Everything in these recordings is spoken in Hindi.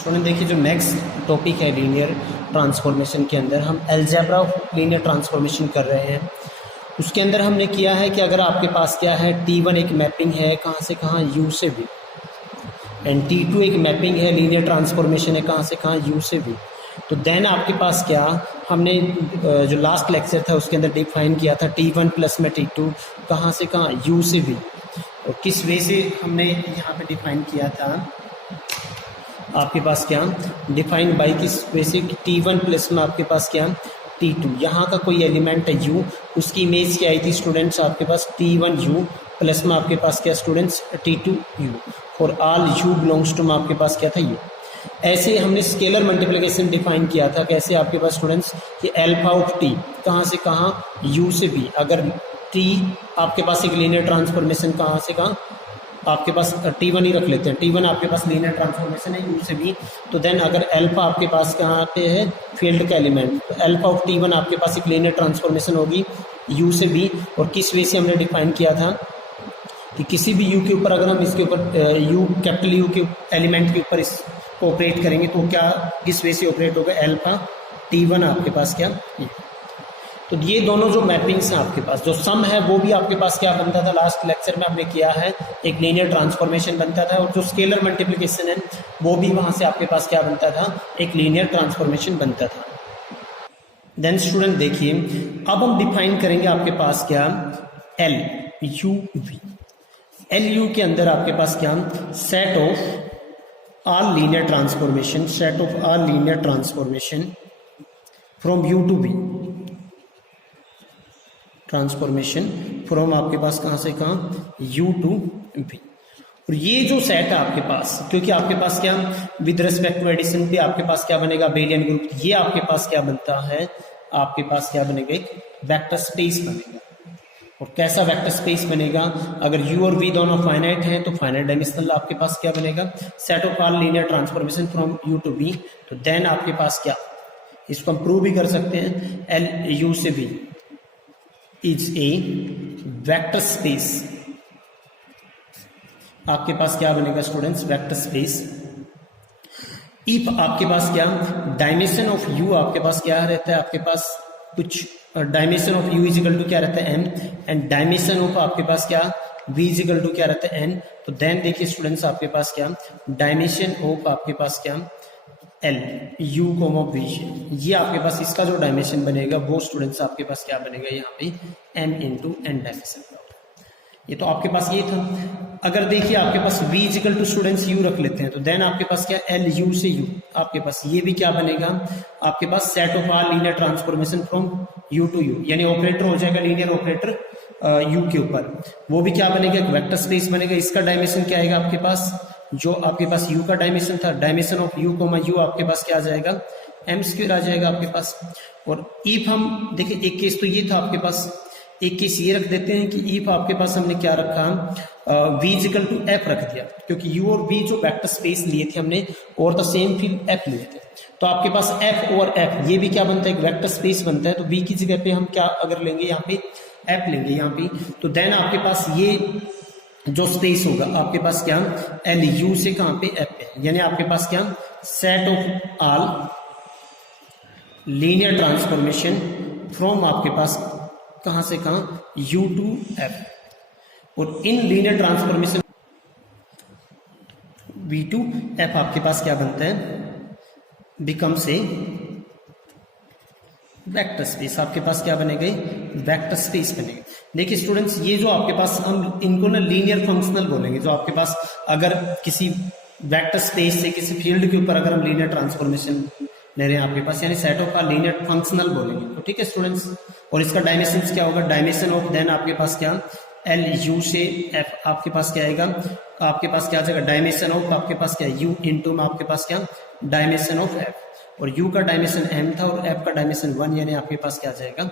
स्टूडेंट देखिए, जो नेक्स्ट टॉपिक है लीनियर ट्रांसफॉर्मेशन के अंदर हम अलजेब्रा ऑफ लीनियर ट्रांसफॉर्मेशन कर रहे हैं। उसके अंदर हमने किया है कि अगर आपके पास क्या है, T1 एक मैपिंग है कहाँ से कहाँ, U से V, एंड T2 एक मैपिंग है लीनियर ट्रांसफॉर्मेशन है कहाँ से कहाँ, U से V। तो देन आपके पास क्या, हमने जो लास्ट लेक्चर था उसके अंदर डिफाइन किया था T1 प्लस में T2 कहाँ से कहाँ, U से V। और किस वे से हमने यहाँ पे डिफाइन किया था, आपके पास क्या डिफाइन बाई किस वे से, T1 प्लस में आपके पास क्या T2, यहाँ का कोई एलिमेंट है U, उसकी इमेज क्या आई थी स्टूडेंट्स आपके पास T1 U प्लस में आपके पास क्या स्टूडेंट्स T2 U, और ऑल U बिलोंग्स टू में आपके पास क्या था U। ऐसे हमने स्केलर मल्टीप्लिकेशन डिफाइन किया था, कैसे आपके पास स्टूडेंट्स कि अल्फा ऑफ T कहाँ से कहाँ, U से V। अगर T आपके पास एक लीनियर ट्रांसफॉर्मेशन कहाँ से कहाँ, आपके पास T1 ही रख लेते हैं, T1 आपके पास लीनियर ट्रांसफॉर्मेशन है U से V। तो देन अगर अल्फा आपके पास कहाँ पे है, फील्ड का एलिमेंट, तो अल्फा ऑफ T1 आपके पास एक लीनियर ट्रांसफॉर्मेशन होगी U से V। और किस वे से हमने डिफाइन किया था कि किसी भी U के ऊपर अगर हम इसके ऊपर U कैपिटल U के एलिमेंट के ऊपर इसको ऑपरेट करेंगे तो क्या किस वे से ऑपरेट होगा, अल्फा T1 आपके पास क्या। तो ये दोनों जो मैपिंग्स हैं आपके पास, जो सम है वो भी आपके पास क्या बनता था, लास्ट लेक्चर में हमने किया है, एक लीनियर ट्रांसफॉर्मेशन बनता था, और जो स्केलर मल्टीप्लिकेशन है वो भी वहां से आपके पास क्या बनता था, एक लीनियर ट्रांसफॉर्मेशन बनता था। देन स्टूडेंट देखिए, अब हम डिफाइन करेंगे आपके पास क्या LUV। LU के अंदर आपके पास क्या, set of all linear transformation, set of all linear transformation from U to V, transformation from आपके पास कहाँ से कहाँ, U to V। और ये जो सेट है आपके पास, क्योंकि आपके पास क्या विद रिस्पेक्ट टू एडिशन पे आपके पास क्या बनेगा, अबेलियन ग्रुप, ये आपके पास क्या बनता है, आपके पास क्या बनेगा, एक वेक्टर स्पेस बनेगा। और कैसा वेक्टर स्पेस बनेगा, अगर U और V दोनों फाइनाइट हैं तो फाइनाइट डायमेंशनल आपके पास क्या बनेगा, set of all linear transformation from U to V। तो देन आपके पास क्या, इसको हम प्रूव भी कर सकते हैं, LU से V is a vector space. आपके पास क्या बनेगा स्टूडेंट्स, वेक्टर स्पेस इफ आपके पास क्या डायमेंशन ऑफ U आपके पास क्या रहता है, आपके पास कुछ dimension of U is equal to क्या रहता है M, एंड डायमेंशन ऑफ आपके पास क्या V इजिकल टू क्या रहता है N। तो देन देखिए स्टूडेंट्स, आपके पास क्या डायमेंशन ऑफ आपके पास क्या L U कोमा V, ये आपके पास इसका जो डायमेंशन बनेगा वो स्टूडेंट्स आपके पास क्या बनेगा, यहाँ पे M इंटू N डायमेंशन का। ये तो आपके पास ये था। अगर देखिए आपके पास V is equal to students U रख लेते हैं, तो देन आपके पास क्या LU से U, आपके पास ये भी क्या बनेगा, आपके पास set of all linear transformation from U to U, यानी ऑपरेटर हो जाएगा लीनियर ऑपरेटर U के ऊपर, वो भी क्या बनेगा, एक वेक्टर स्पेस बनेगा। इसका डायमेंशन क्या आएगा आपके पास, जो आपके पास U का डायमेंशन था, dimension of U comma U आपके पास क्या आ जाएगा, M स्क्वायर आ जाएगा आपके पास। और इफ हम देखिए, एक केस तो ये था आपके पास, एक केस ये रख देते हैं कि इफ आपके पास हमने क्या रखा, V इजिकल टू F रख दिया, क्योंकि U और V जो वेक्टर स्पेस लिए थे हमने और द सेम फील्ड F लिए थे, तो आपके पास F और F ये भी क्या बनता है, एक वेक्टर स्पेस बनता है। तो V की जगह पे हम क्या अगर लेंगे, यहाँ पे F लेंगे यहाँ पे, तो देन आपके पास ये जो स्पेस होगा आपके पास क्या LU से कहाँ पे F पे, यानी आपके पास क्या set of all linear transformation from आपके पास कहाँ से कहाँ, U to F। और इन linear transformation V to F आपके पास क्या बनता है, बिकम से वेक्टर स्पेस। आपके पास क्या बनेगा, वेक्टर स्पेस बनेगा। देखिए स्टूडेंट्स, ये जो आपके पास हम इनको ना लीनियर फंक्शनल बोलेंगे, जो आपके पास अगर किसी वेक्टर स्पेस से किसी फील्ड के ऊपर अगर हम लीनियर ट्रांसफॉर्मेशन ले रहे हैं आपके पास, यानी सेट ऑफ का लीनियर फंक्शनल बोलेंगे। तो ठीक है स्टूडेंट्स, और इसका डायमेंशन क्या होगा, डायमेंशन ऑफ, देन आपके पास क्या LU से F आपके पास क्या आएगा, आपके पास क्या आ जाएगा, डायमेंशन ऑफ आपके पास क्या U इंटू में आपके पास क्या डायमेंशन ऑफ F, और U का डायमेंशन M था और F का डायमेंशन 1, यानी आपके पास क्या आ जाएगा,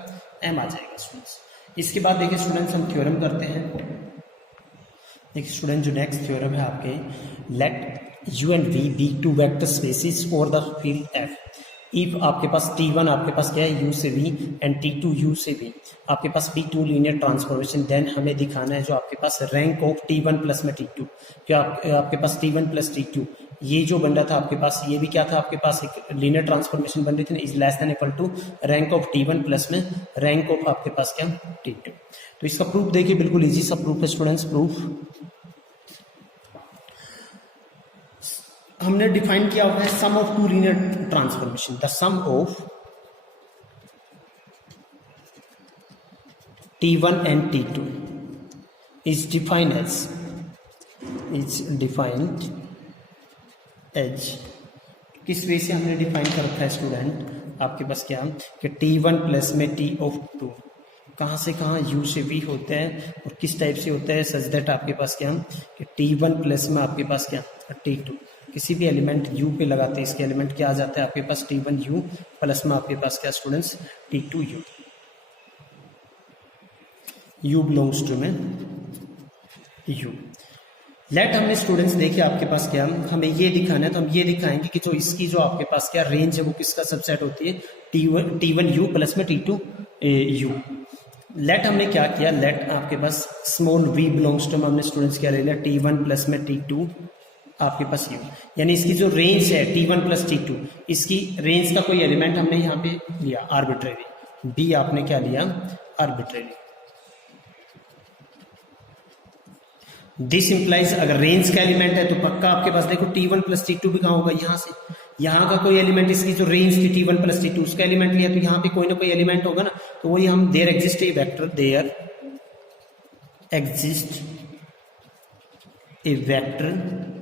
M आ जाएगा स्टूडेंट्स। इसके बाद देखिए स्टूडेंट्स, हम थ्योरम करते हैं। देखिए स्टूडेंट, जो नेक्स्ट थ्योरम है आपके, late U and V be two vector spaces for the field F if आपके पास T1 आपके पास क्या है U से V एंड T2 U से V, आपके पास B2 लीनियर ट्रांसफॉर्मेशन, देन हमें दिखाना है जो आपके पास रैंक ऑफ T1 प्लस में T2, क्या आपके पास T1 प्लस T2 ये जो बन रहा था आपके पास, ये भी क्या था आपके पास, एक लीनियर ट्रांसफॉर्मेशन बन रही थी ना, is less than equal to rank of T1 plus में रैंक ऑफ आपके पास क्या T2। तो इसका प्रूफ देखिए, बिल्कुल इजी सा प्रूफ है स्टूडेंट्स। प्रूफ हमने डिफाइन किया हुआ है sum of two linear transformation, the sum of T1 and T2 is defined as किस वे से हमने डिफाइन कर रखा है स्टूडेंट आपके पास क्या, कि T1 प्लस में T ऑफ 2 कहाँ से कहाँ U से V होता है और किस टाइप से होता है, सच दैट आपके पास क्या कि T1 प्लस में आपके पास क्या T2, किसी भी एलिमेंट U पे लगाते हैं, इसके एलिमेंट क्या आ जाता है आपके पास T1U प्लस में आपके पास क्या students T2U, U belongs to में U। लेट हमने स्टूडेंट्स देखिए आपके पास क्या, हमें ये दिखाना है, तो हम ये दिखाएंगे कि जो इसकी जो आपके पास क्या रेंज है वो किसका सबसेट होती है, T1U प्लस में T2U। लेट हमने क्या किया, लेट आपके पास स्मॉल v बिलोंग्स टू में हमने स्टूडेंट्स क्या ले लिया T1 प्लस में T2 आपके पास U, यानी इसकी जो रेंज है T1 प्लस T2, इसकी रेंज का कोई एलिमेंट हमने यहाँ पे लिया आर्बिट्रेरी, B आपने क्या लिया आर्बिट्रेरी। दिस इंप्लाइज अगर रेंज का एलिमेंट है तो पक्का आपके पास देखो T1 प्लस T2 भी कहाँ होगा, यहाँ से, यहाँ का कोई एलिमेंट, इसकी जो रेंज थी T1 प्लस T2 उसका एलिमेंट लिया तो यहाँ पे कोई ना कोई एलिमेंट होगा ना, तो वही हम there exist a vector, there exist a vector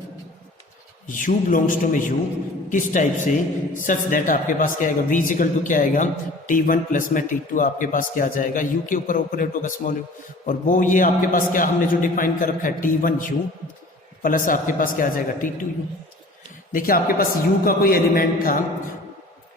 U belongs to में U किस टाइप से, सच दैट आपके पास क्या आएगा, V इक्वल टू क्या आएगा T1 प्लस में T2 आपके पास क्या आ जाएगा, U के ऊपर ऑपरेट होगा स्मॉल u, और वो ये आपके पास क्या हमने जो डिफाइन कर रखा है T1U प्लस आपके पास क्या आ जाएगा T2U। देखिए आपके पास U का कोई एलिमेंट था,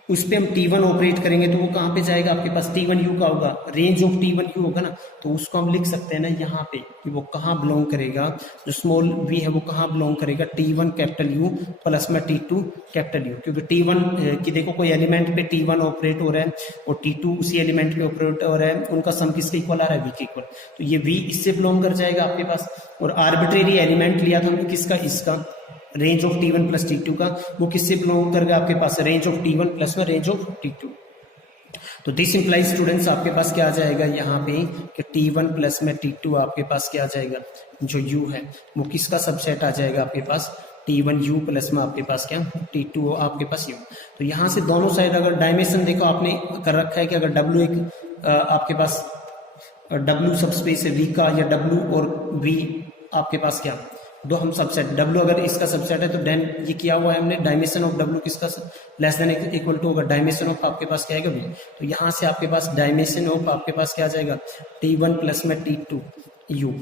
उस पर हम T1 ऑपरेट करेंगे तो वो कहाँ पे जाएगा आपके पास T1U का होगा, रेंज ऑफ T1U होगा ना, तो उसको हम लिख सकते हैं ना यहाँ पे कि वो कहाँ बिलोंग करेगा, जो स्मॉल v है वो कहाँ बिलोंग करेगा T1 कैपिटल U प्लस में T2 कैपिटल U, क्योंकि T1 की देखो कोई एलिमेंट पे T1 ऑपरेट हो रहा है और T2 उसी एलिमेंट पे ऑपरेट हो रहा है, उनका सम किसके इक्वल आ रहा है V के इक्वल, तो ये V इससे बिलोंग कर जाएगा आपके पास। और आर्बिट्रेरी एलिमेंट लिया था हमने किसका, इसका range of T1 plus T2 का, वो किससे बिलोंग करेगा आपके पास, रेंज ऑफ T1 प्लस में रेंज ऑफ T2। तो दिस इंप्लाइज स्टूडेंट्स आपके पास क्या आ जाएगा यहाँ पे कि T1 प्लस में T2 आपके पास क्या आ जाएगा, जो U है वो किसका सबसेट आ जाएगा आपके पास T1U प्लस में आपके पास क्या T2 आपके पास U। तो यहाँ से दोनों साइड अगर डायमेंशन देखो आपने कर रखा है कि अगर W एक आपके पास W सबस्पेस है V का, या W और V आपके पास क्या दो हम सबसेट, W अगर इसका सबसेट है तो देन ये किया हुआ है हमने डायमेंशन ऑफ W किसका लेस देन इक्वल टू होगा डायमेंशन ऑफ आपके पास क्या आएगा V। तो यहाँ से आपके पास डायमेंशन ऑफ आपके पास क्या आ जाएगा T1 प्लस में T2U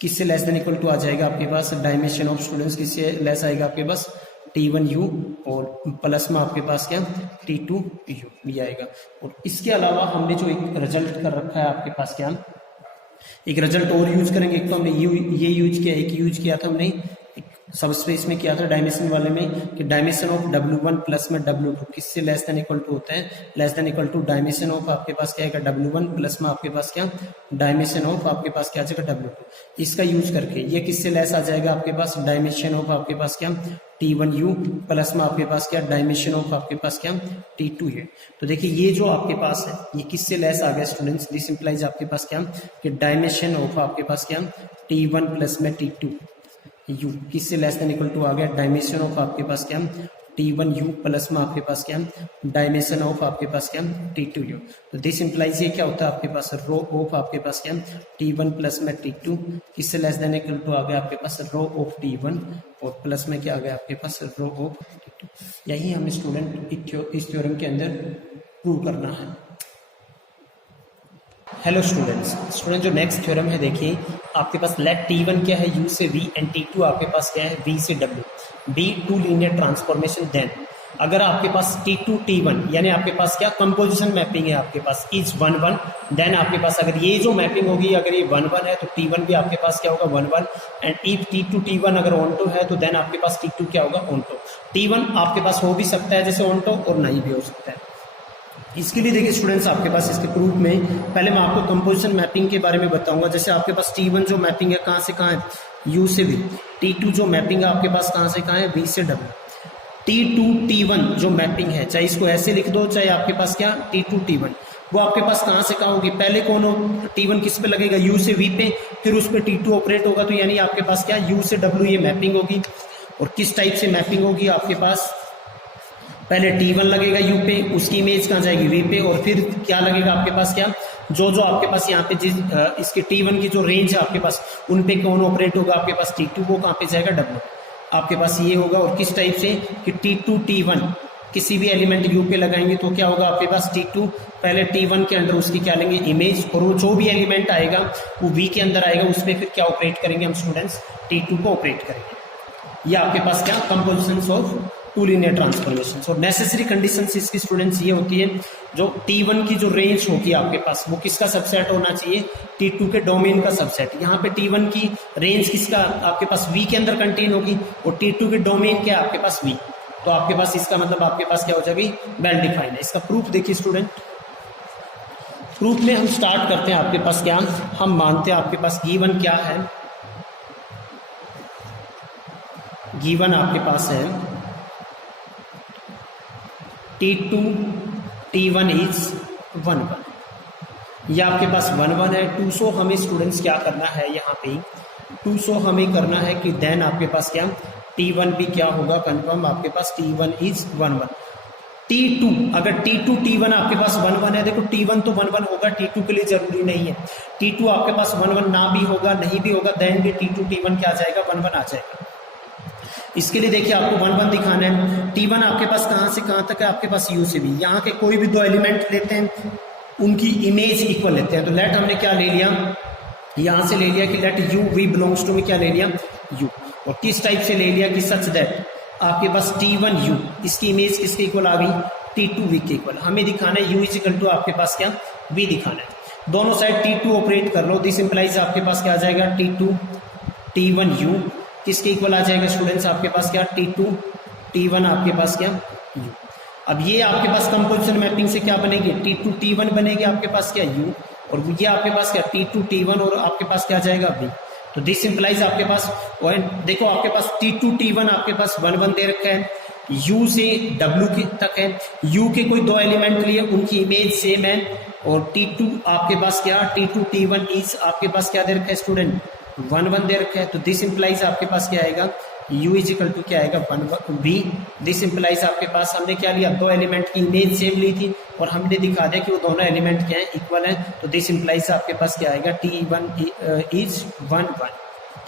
किससे लेस देन इक्वल टू आ जाएगा आपके पास, डायमेंशन ऑफ स्टूडेंट्स किससे लेस आएगा आपके पास T1U और प्लस में आपके पास क्या T2U भी आएगा। और इसके अलावा हमने जो एक रिजल्ट कर रखा है आपके पास क्या, एक रिजल्ट और यूज करेंगे। एक तो हमने ये यूज किया, एक यूज किया था हमने सबस्पेस में किया था डायमेंशन वाले में कि डायमेंशन ऑफ W1 प्लस में W2 किससे लेस देन इक्वल टू होता है, less than equal to dimension of आपके पास क्या आएगा W1 प्लस में आपके पास क्या डायमेंशन ऑफ आपके पास क्या आ जाएगा W2। इसका यूज करके ये किससे लेस आ जाएगा आपके पास डायमेंशन ऑफ आपके पास क्या T1U प्लस में आपके पास क्या डायमेंशन ऑफ आपके पास क्या T2 है। तो देखिए ये जो आपके पास है ये किससे लेस आ गया स्टूडेंट्स, दिस इंप्लाइज आपके पास क्या कि डायमेंशन ऑफ आपके पास क्या T1 प्लस में T2U किससे लेस देन इक्वल टू आ गया डायमेंशन ऑफ आपके पास क्या T1U प्लस में आपके पास क्या डायमेंशन ऑफ आपके पास क्या T2U। तो दिस इंप्लाइज ये क्या होता है आपके पास रो ऑफ आपके पास क्या T1 प्लस में T2 किससे लेस देन इक्वल टू आ गया आपके पास रो ऑफ T1 और प्लस में क्या आ गया आपके पास रो ऑफ T2। यही हमें स्टूडेंट इस थ्योरम के अंदर प्रूव करना है। हेलो स्टूडेंट जो नेक्स्ट थ्योरम है देखिए आपके पास लेट T1 क्या है U से V एंड T2 आपके पास क्या है V से W, B two linear transformation. Then अगर आपके पास T2 T1 यानी आपके पास क्या कंपोजिशन मैपिंग है आपके पास इज 1 1, देन आपके पास अगर ये जो मैपिंग होगी अगर ये 1 1 है तो T1 भी आपके पास क्या होगा 1 1, एंड इफ T2 T1 अगर ऑनटो है तो देन आपके पास T2 क्या होगा ऑनटो। T1 आपके पास हो भी सकता है जैसे ऑनटो और नहीं भी हो सकता है। इसके लिए देखिए स्टूडेंट्स आपके पास इसके प्रूफ में पहले मैं आपको कंपोजिशन मैपिंग के बारे में बताऊंगा। जैसे आपके पास T1 जो मैपिंग है कहाँ से कहाँ है, U से V। T2 जो मैपिंग है आपके पास कहाँ से कहाँ है, V से W। T2 T1 जो मैपिंग है, चाहे इसको ऐसे लिख दो चाहे आपके पास क्या T2 T1, वो आपके पास कहाँ से कहाँ होगी, पहले कौन हो, T1 किस पे लगेगा, U से V पे, फिर उस पे T2 ऑपरेट होगा, तो यानी आपके पास क्या U से W ये मैपिंग होगी। और किस टाइप से मैपिंग होगी आपके पास, पहले T1 लगेगा U पे, उसकी इमेज कहाँ जाएगी V पे, और फिर क्या लगेगा आपके पास क्या, जो जो आपके पास यहाँ पे जिस इसके T1 की जो रेंज है आपके पास, उन पे कौन ऑपरेट होगा आपके पास, T2, वो कहाँ पे जाएगा W आपके पास ये होगा। और किस टाइप से कि T2 T1 किसी भी एलिमेंट U पे लगाएंगे तो क्या होगा आपके पास, T2 पहले T1 के अंदर उसकी क्या लेंगे इमेज, और वो जो भी एलिमेंट आएगा वो V के अंदर आएगा, उसमें फिर क्या ऑपरेट करेंगे हम स्टूडेंट्स, T2 को ऑपरेट करेंगे। ये आपके पास क्या compositions of two linear transformation. और नेसेसरी कंडीशंस इसकी स्टूडेंट्स ये होती है, जो T1 की जो रेंज होगी आपके पास वो किसका सबसेट होना चाहिए, T2 के डोमेन का सबसेट। यहाँ पे T1 की रेंज किसका आपके पास V के अंदर कंटेन होगी, और T2 के डोमेन क्या आपके पास V, तो आपके पास इसका मतलब आपके पास क्या हो जाएगी, वेल डिफाइंड है। इसका प्रूफ देखिए स्टूडेंट, प्रूफ में हम स्टार्ट करते हैं आपके पास क्या, हम मानते हैं आपके पास गिवन क्या है, गिवन आपके पास है T2 T1 इज 1 1, ये आपके पास 1 1 है। 200 हमें स्टूडेंट्स क्या करना है, यहाँ पे 200 हमें करना है कि देन आपके पास क्या T1 भी क्या होगा कंफर्म, आपके पास T1 इज 1 1। T2 अगर T2 T1 आपके पास 1 1 है, देखो T1 तो 1 1 होगा, T2 के लिए जरूरी नहीं है, T2 आपके पास 1 1 ना भी होगा नहीं भी होगा, देन भी T2 T1 क्या आ जाएगा 1 1 आ जाएगा। इसके लिए देखिए आपको 1 1 दिखाना है। T1 आपके पास कहाँ से कहाँ तक है, आपके पास U से भी, यहाँ के कोई भी दो एलिमेंट लेते हैं उनकी इमेज इक्वल लेते हैं, तो लेट हमने क्या ले लिया, यहाँ से ले लिया कि let U V belongs to में क्या ले लिया U, और किस टाइप से ले लिया कि सच दैट आपके पास T1 U इसकी इमेज किसके इक्वल आ गई, T2 V के इक्वल। हमें दिखाना है U इज इक्वल टू आपके पास क्या V दिखाना है, दोनों साइड T2 ऑपरेट कर लो, दिस इंप्लाइज आपके पास क्या आ जाएगा T2 T1 U किसके इक्वल आ जाएगा स्टूडेंट्स, आपके पास क्या T2 T1 आपके पास क्या U। अब ये आपके पास कंपोजिशन मैपिंग से क्या बनेगी, T2 T1 बनेगी आपके पास क्या U, और ये आपके पास क्या T2 T1 और आपके पास क्या जाएगा V। तो दिस इंप्लाइज आपके पास देखो आपके पास T2 T1 आपके पास 1 1 दे रखा है, U से W तक है, U के कोई दो एलिमेंट लिए उनकी इमेज सेम है, और T2 आपके पास क्या T2 T1 इज आपके पास क्या दे रखा है स्टूडेंट 1 1 दे रखा है। तो दिस इंप्लाइज आपके पास क्या आएगा, U इज इक्वल टू क्या आएगा 1 V। दिस इंप्लाइज आपके पास हमने क्या लिया, दो एलिमेंट की इमेज सेम ली थी और हमने दिखा दिया कि वो दोनों एलिमेंट क्या है इक्वल है, तो दिस इंप्लाइज आपके पास क्या आएगा T1 इज 1 1,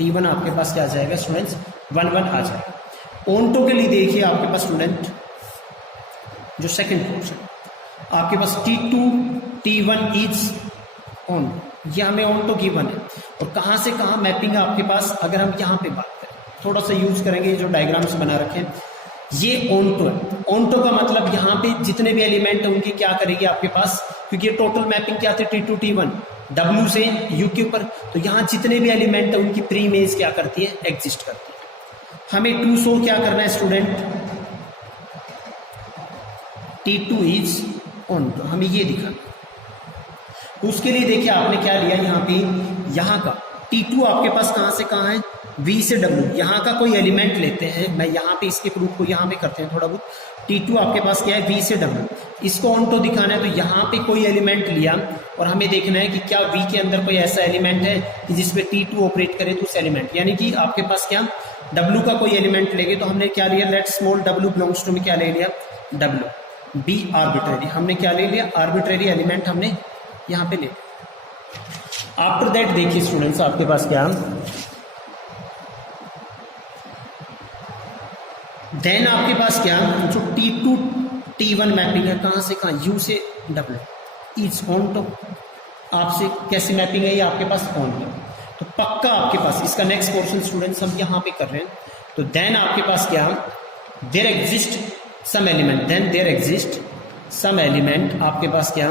T1 आपके पास क्या आ जाएगा स्टूडेंट्स 1 1 आ जाएगा। ओंटो के लिए देखिए आपके पास स्टूडेंट जो सेकंड पोर्शन आपके पास T2 T1 इज ऑन, ये हमें ऑन तो गिवन है, और कहाँ से कहाँ मैपिंग है आपके पास। अगर हम यहाँ पे बात करें थोड़ा सा यूज करेंगे, जो डायग्राम्स बना रखे हैं ये ऑनटो है। ऑनटो का मतलब यहाँ पे जितने भी एलिमेंट है उनकी क्या करेगी आपके पास, क्योंकि ये टोटल मैपिंग क्या थी T2 T1 W से U के ऊपर, तो यहाँ जितने भी एलिमेंट है उनकी प्री इमेज क्या करती है एग्जिस्ट करती है। हमें 200 क्या करना है स्टूडेंट, T2 इज ऑनटो, हमें ये दिखाना। उसके लिए देखिए आपने क्या लिया यहाँ पे, यहाँ का T2 आपके पास कहाँ से कहाँ है V से W, यहाँ का कोई एलिमेंट लेते हैं, मैं यहाँ पे इसके प्रूफ को यहाँ पे करते हैं थोड़ा बहुत। T2 आपके पास क्या है V से W, इसको ऑनटो दिखाना है, तो यहाँ पे कोई एलिमेंट लिया और हमें देखना है कि क्या V के अंदर कोई ऐसा एलिमेंट है कि जिसपे T2 ऑपरेट करे, तो उस एलिमेंट यानी कि आपके पास क्या W का कोई एलिमेंट लेंगे, तो हमने क्या लिया, let small W belongs to में क्या ले लिया W, B आर्बिट्रेरी, हमने क्या ले लिया आर्बिट्रेरी एलिमेंट हमने यहाँ पे ले। आफ्टर दैट देखिए स्टूडेंट्स आपके पास क्या, देन आपके पास क्या जो T2 T1 मैपिंग है कहाँ से कहाँ U से W इज ऑन टू, आपसे कैसी मैपिंग है ये आपके पास ऑन टू, तो पक्का आपके पास इसका नेक्स्ट पोर्शन स्टूडेंट्स हम यहाँ पे कर रहे हैं। तो देन आपके पास क्या there exist some element, then there exist some element आपके पास क्या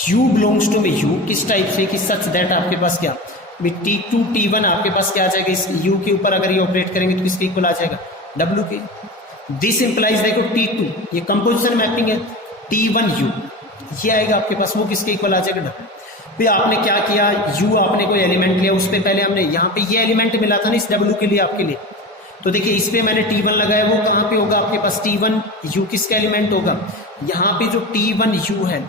U बिलोंग्स टू में U, किस टाइप से कि सच दैट आपके पास क्या T2 T1 आपके पास क्या आ जाएगा, इस U के ऊपर अगर ये ऑपरेट करेंगे तो किसके इक्वल आ जाएगा W के। दिस इंप्लाइज देखो T2 ये कंपोजिशन मैपिंग है T1 U, ये आएगा आपके पास, वो किसके इक्वल आ जाएगा W। भी आपने क्या किया, u आपने कोई एलिमेंट लिया, उस पर पहले हमने यहाँ पे ये एलिमेंट मिला था ना इस w के लिए आपके लिए, तो देखिए इस पे मैंने T1 लगाया, वो कहाँ पे होगा आपके पास, T1 u किसका एलिमेंट होगा, यहाँ पे जो T1 u है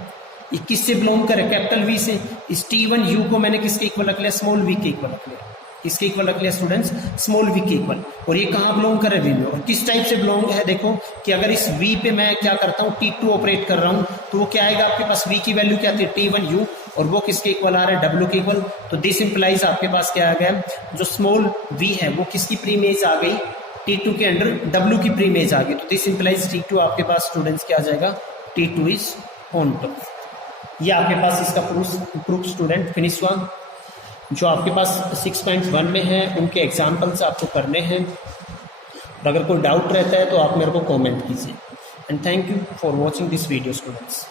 ये किससे बिलोंग करे, कैपिटल V से। इस T1 u को मैंने किसके इक्वल रख लिया, स्मॉल v के इक्वल रख लिया, किसके इक्वल रख लिया स्टूडेंट्स, स्मॉल v के इक्वल। और ये कहाँ बिलोंग करे, v में। और किस टाइप से बिलोंग है, देखो कि अगर इस v पे मैं क्या करता हूँ, T2 ऑपरेट कर रहा हूँ, तो वो क्या आएगा आपके पास, v की वैल्यू क्या आती है, T1 u, और वो किसके इक्वल आ रहा है, w के इक्वल। तो दिस इंप्लाइज आपके पास क्या आ गया, जो स्मॉल v है वो किसकी प्रीमेज आ गई, T2 के अंडर w की प्रीमेज आ गई। तो दिस इंप्लाइज T2 आपके पास स्टूडेंट्स क्या आ जाएगा, T2 इज ऑन टॉप। ये आपके पास इसका प्रूफ स्टूडेंट फिनिश हुआ। जो आपके पास 6.1 में है उनके एग्जाम्पल्स आपको करने हैं, और अगर कोई डाउट रहता है तो आप मेरे को कमेंट कीजिए। And thank you for watching this video students.